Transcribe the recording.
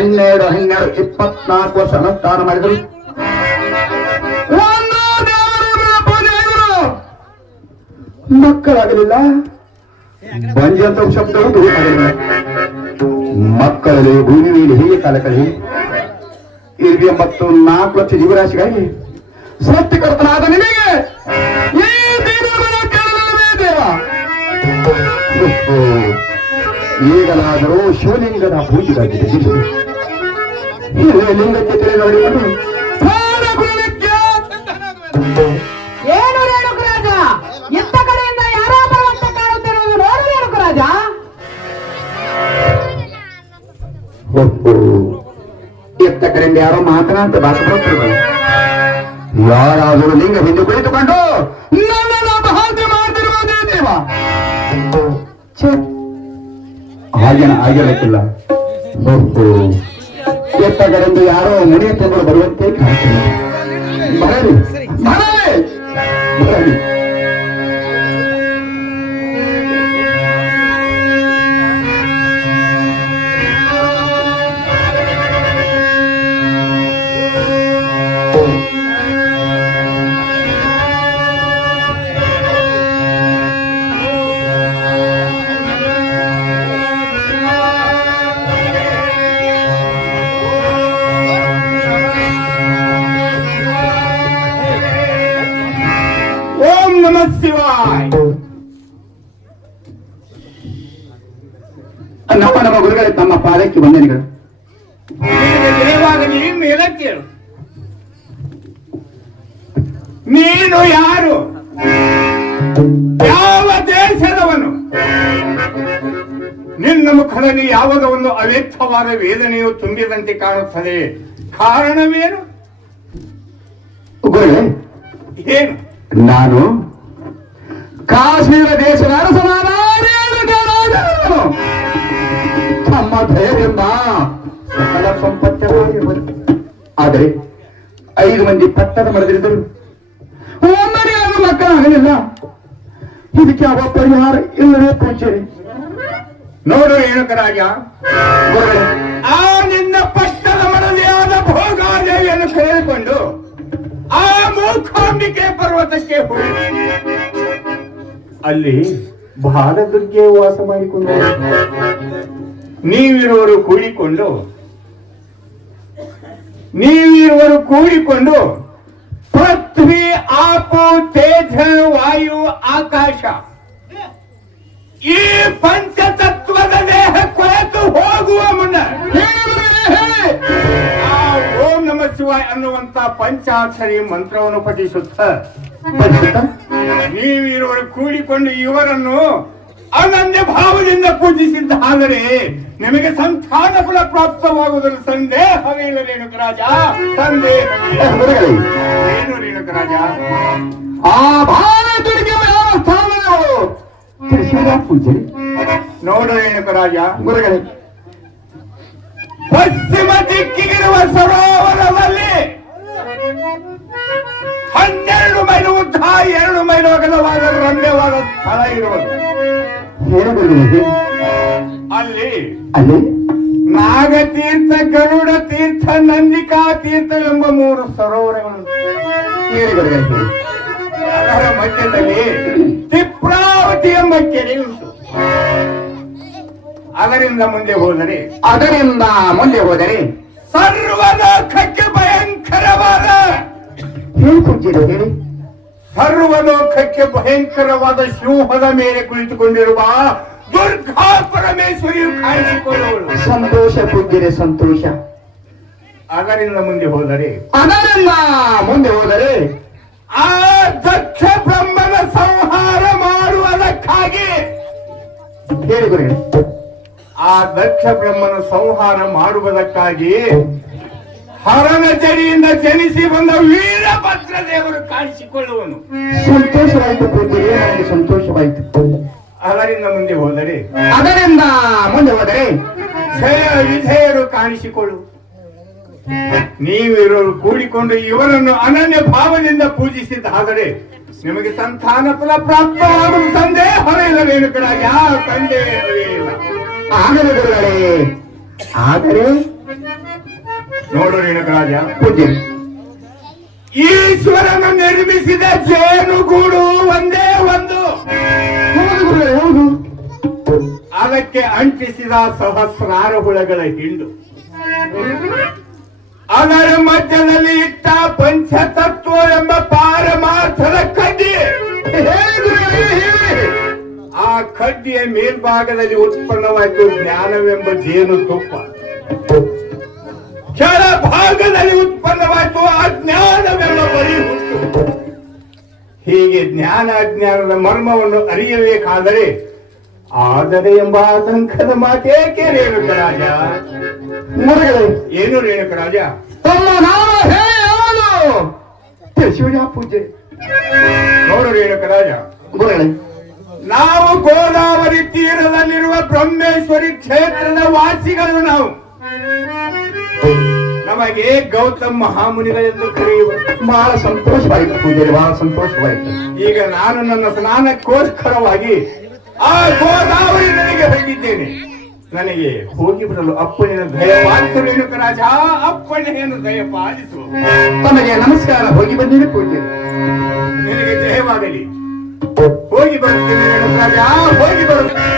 24 ವರ್ಷ ಅನುಷ್ಠಾನ ಮಾಡಿದರು. ಮಕ್ಕಳಾಗಲಿಲ್ಲ, ಬಂಜಂತ ಶಬ್ದವು ದೂರ ಮಕ್ಕಳಲ್ಲಿ ಭೂಮಿ ಮೇಲೆ ಹೇಗೆ ಕಾಲ ಕಳೆಯಿ 84 ಲಕ್ಷ ಜೀವರಾಶಿಗಾಗಿ ಸೃಷ್ಟಿಕರ್ತನಾದ ನಿನಗೆ ಈ ದೇವರ ಕೇಳಲೇ ದೇವ ಈಗಲಾದರೂ ಶಿವಲಿಂಗದ ಪೂಜೆಗಾಗಿದೆ ಲಿಂಗಕ್ಕೆ ತಿಳಿದವರಿಗೆ ಏನು ರೇಣುಕರಾಜ ಎತ್ತ ಕಡೆಯಿಂದ ಯಾರೋ ಬರುವಂತ ಕಾಣುತ್ತಿರುವುದು ನೋಡು ರೇಣುಕರಾಜ. ಎತ್ತ ಕಡೆಯಿಂದ ಯಾರೋ ಮಾತನಾಡ್ತ ಭಾಷೆ ಯಾರಾದರೂ ಲಿಂಗ ಹಿಂದೆ ಕುಳಿತುಕೊಂಡು ನನ್ನನ್ನು ಅಪಹಾಸ್ಯ ಮಾಡ್ತಿರುವುದೇ ದೇವ. ಆಗಿರಲಿಕ್ಕಿಲ್ಲ. ಎತ್ತ ಕಡೆಯಿಂದ ಯಾರೋ ಮನೆಯ ತಂದು ಬರುವಂತೆ ಕಾಣ್ತೀನಿ. ಬರಲಿ ಬರಲಿ ಬರಲಿ. ನಮ್ಮ ಗುರುಗಳೇ ತಮ್ಮ ಪಾದಕ್ಕೆ ವಂದನೆಗಳು. ಮೇಲಕ್ಕೇಳು. ನೀನು ಯಾರು? ಯಾವ ದೇಶದವನು? ನಿನ್ನ ಮುಖದಲ್ಲಿ ಯಾವುದೋ ಒಂದು ಅವ್ಯಕ್ತವಾದ ವೇದನೆಯು ತುಂಬಿದಂತೆ ಕಾಣುತ್ತದೆ. ಕಾರಣವೇನು? ಗುರುಗಳೇ, ಏನು? ನಾನು ಕಾಶ್ಮೀರ ದೇಶದ ಅರಸನಾದ ತಮ್ಮ ಧೈರ್ಯದಿಂದ ಸಕಲ ಸಂಪತ್ತವಾಗಿರುವುದು. ಆದರೆ 5 ಮಂದಿ ಪಟ್ಟದ ಮರೆದಿದ್ದರು. ಒಮ್ಮನೆ ಅದು ಮಕ್ಕಳಾಗಲಿಲ್ಲ. ಇದಕ್ಕೆ ಯಾವ ಪರಿಹಾರ ಇಲ್ಲವೇ ಪೂಜೆ? ನೋಡು ರೇಣುಕರಾಜ, ಆ ನಿನ್ನ ಪಟ್ಟದ ಮರಳಿಯಾದ ಭೋಗಾದೇವಿಯನ್ನು ಕರೆದುಕೊಂಡು ಆ ಮೂಕಾಂಬಿಕೆ ಪರ್ವತಕ್ಕೆ ಹೋಗಿ ಅಲ್ಲಿ ಬಾಲದುರ್ಗೆ ವಾಸ ಮಾಡಿಕೊಂಡು ನೀವಿರುವರು ಕೂಡಿಕೊಂಡು ಪೃಥ್ವಿ, ಆಪು, ತೇಜ, ವಾಯು, ಆಕಾಶ ಈ ಪಂಚತತ್ವದ ದೇಹ ಕೊಳೆತು ಹೋಗುವ ಮುನ್ನ ಆ ಓಂ ನಮ ಶಿವಾಯ ಅನ್ನುವಂತ ಪಂಚಾಕ್ಷರಿ ಮಂತ್ರವನ್ನು ಪಠಿಸುತ್ತ ನೀವಿರುವರು ಕೂಡಿಕೊಂಡು ಇವರನ್ನು ಅನನ್ಯ ಭಾವದಿಂದ ಪೂಜಿಸಿದ್ದಾದರೆ ನಿಮಗೆ ಸಂತಾನ ಫಲ ಪ್ರಾಪ್ತವಾಗುವುದರ ಸಂದೇಹವೇ ಇಲ್ಲ ರೇಣುಕರಾಜ. ಏನು ರೇಣುಕರಾಜ? ಆ ಭಾರತಕ್ಕೆ ಯಾವ ಸ್ಥಾನಗಳು ಪೂಜೆ? ನೋಡು ರೇಣುಕರಾಜ, ಗುರುಗಳೇ, ಪಶ್ಚಿಮ ದಿಕ್ಕಿಗಿರುವ ಸರೋವರದಲ್ಲಿ 12 ಮೈಲು ಉದ್ದ 2 ಮೈಲು ಅಗಲವಾದ ರಮ್ಯವಾದ ಸ್ಥಳ ಇರುವುದು. ಅಲ್ಲಿ ನಾಗತೀರ್ಥ, ಗರುಡ ತೀರ್ಥ, ನಂದಿಕಾ ತೀರ್ಥ ಎಂಬ 3 ಸರೋವರಗಳು. ಅದರ ಮಧ್ಯದಲ್ಲಿ ತಿಪ್ರಾವತಿ ಎಂಬ ಕೆರೆ ಉಂಟು. ಅದರಿಂದ ಮುಂದೆ ಹೋದರೆ ಸರ್ವಲೋಕಕ್ಕೆ ಭಯಂಕರವಾದ ಸರ್ವಲೋಕಕ್ಕೆ ಭಯಂಕರವಾದ ಸಿಂಹದ ಮೇಲೆ ಕುಳಿತುಕೊಂಡಿರುವ ದುರ್ಗಾ ಪರಮೇಶ್ವರಿಯು ಕಾಣಿಸಿಕೊಳ್ಳುವಳು. ಸಂತೋಷ ಪೂಜ್ಯರೇ, ಸಂತೋಷ. ಅದರಿಂದ ಮುಂದೆ ಹೋದರೆ ಆ ದಕ್ಷ ಬ್ರಹ್ಮನ ಸಂಹಾರ ಮಾಡುವುದಕ್ಕಾಗಿ ಹರನ ಜಡಿಯಿಂದ ಜನಿಸಿ ಬಂದ ವೀರಭದ್ರ ದೇವರು ಕಾಣಿಸಿಕೊಳ್ಳುವನು. ಸಂತೋಷವಾಯಿತು ಪೂಜ್ಯರೇ, ನನಗೆ ಸಂತೋಷವಾಯಿತು. ಅದರಿಂದ ಮುಂದೆ ಹೋದರೆ ಜಯ ವಿಧೇಯರು ಕಾಣಿಸಿಕೊಳ್ಳು. ನೀವಿರೋರು ಕೂಡಿಕೊಂಡು ಇವರನ್ನು ಅನನ್ಯ ಭಾವದಿಂದ ಪೂಜಿಸಿದ್ದಾದರೆ ನಿಮಗೆ ಸಂತಾನ ಫಲ ಪ್ರಾಪ್ತವಾಗುವ ಸಂದೇಹವೇ ಇಲ್ಲ ರೇಣುಕರಾಜ, ಸಂದೇಹವೇ ಇಲ್ಲ. ಆದರೆ ನೋಡು ರೇಣುಕರಾಜ, ಪೂಜ್ಯ, ಈಶ್ವರನು ನಿರ್ಮಿಸಿದ ಜೇನುಗೂಡು ಒಂದೇ ಒಂದು. ದೇಹಕ್ಕೆ ಅಂಟಿಸಿದ ಸಹಸ್ರಾರು ಹುಳಗಳ ಹಿಂಡು, ಅದರ ಮಧ್ಯದಲ್ಲಿ ಇಟ್ಟ ಪಂಚತತ್ವ ಎಂಬ ಪಾರಮಾರ್ಥದ ಕಡ್ಡಿ, ಆ ಕಡ್ಡಿಯ ಮೇಲ್ಭಾಗದಲ್ಲಿ ಉತ್ಪನ್ನವಾಯಿತು ಜ್ಞಾನವೆಂಬ ಜೇನು ತುಪ್ಪ, ಕೆಳ ಭಾಗದಲ್ಲಿ ಉತ್ಪನ್ನವಾಯಿತು ಅಜ್ಞಾನವೆಂಬ ಬರೀ ಹುಟ್ಟು. ಹೀಗೆ ಜ್ಞಾನ ಅಜ್ಞಾನದ ಮರ್ಮವನ್ನು ಅರಿಯಬೇಕಾದರೆ ಆದರೆ ಎಂಬ ಆತಂಕದ ಮಾತೇಕೆ ರೇಣುಕರಾಜ? ಗುರುಗಳೇ, ಏನು ರೇಣುಕರಾಜ? ತಮ್ಮ ನಾಮ ಹೇಳು. ಶಿವಯ್ಯ ಪೂಜೆ. ನೋಡು ರೇಣುಕರಾಜ, ಗುರುಗಳೇ, ನಾವು ಗೋದಾವರಿ ತೀರದಲ್ಲಿರುವ ಬ್ರಹ್ಮೇಶ್ವರಿ ಕ್ಷೇತ್ರದ ವಾಸಿಗಳು. ನಾವು ನಮಗೆ ಗೌತಮ್ ಮಹಾಮುನಿಗಳೆಂದು ಕರೆಯುವ ಬಹಳ ಸಂತೋಷವಾಯಿತು ಪೂಜಾರಿ, ಬಹಳ ಸಂತೋಷವಾಯಿತು. ಈಗ ನಾನು ನನ್ನ ಸ್ನಾನಕ್ಕೋಸ್ಕರವಾಗಿ ಆ ಗೋದಾವರಿ ನದಿಗೆ ಹೋಗಿದ್ದೇನೆ. ನನಗೆ ಹೋಗಿ ಬರಲು ಅಪ್ಪಣೆಯನ್ನು ದಯಪಾಲಿಸು ರೇಣುಕರಾಜ, ಅಪ್ಪಣೆಯನ್ನು ದಯಪಾಲಿಸು. ತಮಗೆ ನಮಸ್ಕಾರ. ಹೋಗಿ ಬಂದಿರಿ ಪೂಜಾರಿ. ನಿನಗೆ ಜಯವಾಗಲಿ. ಹೋಗಿ ಬರುತ್ತೇನೆ ರೇಣುಕರಾಜ, ಹೋಗಿ ಬರುತ್ತೇನೆ.